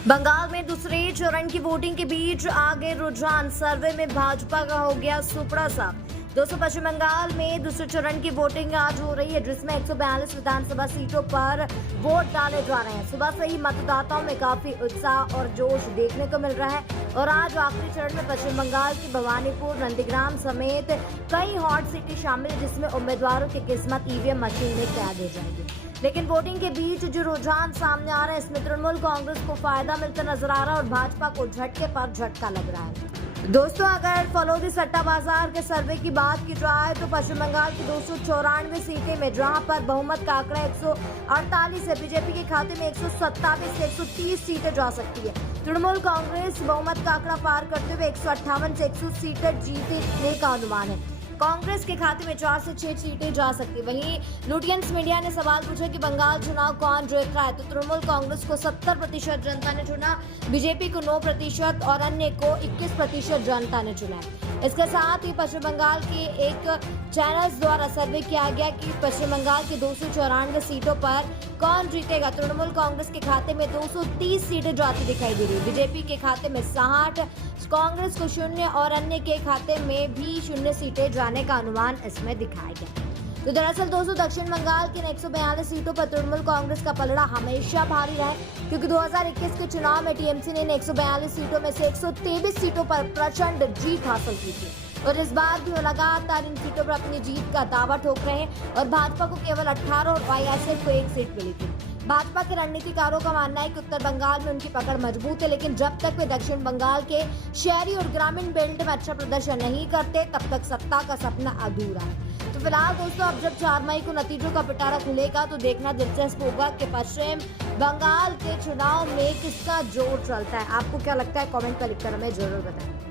बंगाल में दूसरे चरण की वोटिंग के बीच आगे रुझान। सर्वे में भाजपा का हो गया सुपड़ा साफ। दोस्तों, पश्चिम बंगाल में दूसरे चरण की वोटिंग आज हो रही है, जिसमें 142 विधानसभा सीटों पर वोट डाले जा रहे हैं। सुबह से ही मतदाताओं में काफी उत्साह और जोश देखने को मिल रहा है और आज आखिरी चरण में पश्चिम बंगाल की भवानीपुर, नंदीग्राम समेत कई हॉट सिटी शामिल, जिसमें उम्मीदवारों की किस्मत ईवीएम मशीन में तय दी जाएगी। लेकिन वोटिंग के बीच जो रुझान सामने आ रहे हैं, इसमें तृणमूल कांग्रेस को फायदा मिलता नजर आ रहा है और भाजपा को झटके पर झटका लग रहा है। दोस्तों, अगर फलौदी सट्टा बाजार के सर्वे की बात की जाए तो पश्चिम बंगाल की 294 सीटें में, जहां पर बहुमत का आंकड़ा 148 है, बीजेपी के खाते में 127 से 130 सीटें जा सकती है। तृणमूल कांग्रेस बहुमत का आंकड़ा पार करते हुए 158 से 100 सीटें जीतने का अनुमान है। कांग्रेस के खाते में 4 से 6 सीटें जा सकती। वहीं लुटियंस मीडिया ने सवाल पूछा कि बंगाल चुनाव कौन जीत रहा है, तो तृणमूल कांग्रेस को 70% जनता ने चुना, बीजेपी को 9% और अन्य को 21% जनता ने चुना है। इसके साथ ही पश्चिम बंगाल के एक चैनल्स द्वारा सर्वे किया गया कि पश्चिम बंगाल की 294 सीटों पर कौन जीतेगा। तृणमूल कांग्रेस के खाते में 230 सीटें जाती दिखाई दे रही, बीजेपी के खाते में 60, कांग्रेस को 0 और अन्य के खाते में भी 0 सीटें जाने का अनुमान इसमें दिखाया गया। तो दरअसल दोस्तों, दक्षिण बंगाल की 142 सीटों पर तृणमूल कांग्रेस का पलड़ा हमेशा भारी रहा है, क्योंकि 2021 के चुनाव में टीएमसी ने 142 सीटों में से 123 सीटों पर प्रचंड जीत हासिल की थी और इस बार भी वो लगातार इन सीटों पर अपनी जीत का दावा ठोक रहे हैं और भाजपा को केवल 18 और वाईएसएफ को 1 सीट मिली थी। भाजपा के रणनीतिकारों का मानना है कि उत्तर बंगाल में उनकी पकड़ मजबूत है, लेकिन जब तक वे दक्षिण बंगाल के शहरी और ग्रामीण बेल्ट में अच्छा प्रदर्शन नहीं करते, तब तक सत्ता का सपना अधूरा है। तो फिलहाल दोस्तों, अब जब 4 मई को नतीजों का पिटारा खुलेगा तो देखना दिलचस्प होगा कि पश्चिम बंगाल के चुनाव में किसका जोर चलता है। आपको क्या लगता है, कमेंट कर लिखकर हमें जरूर बताएं।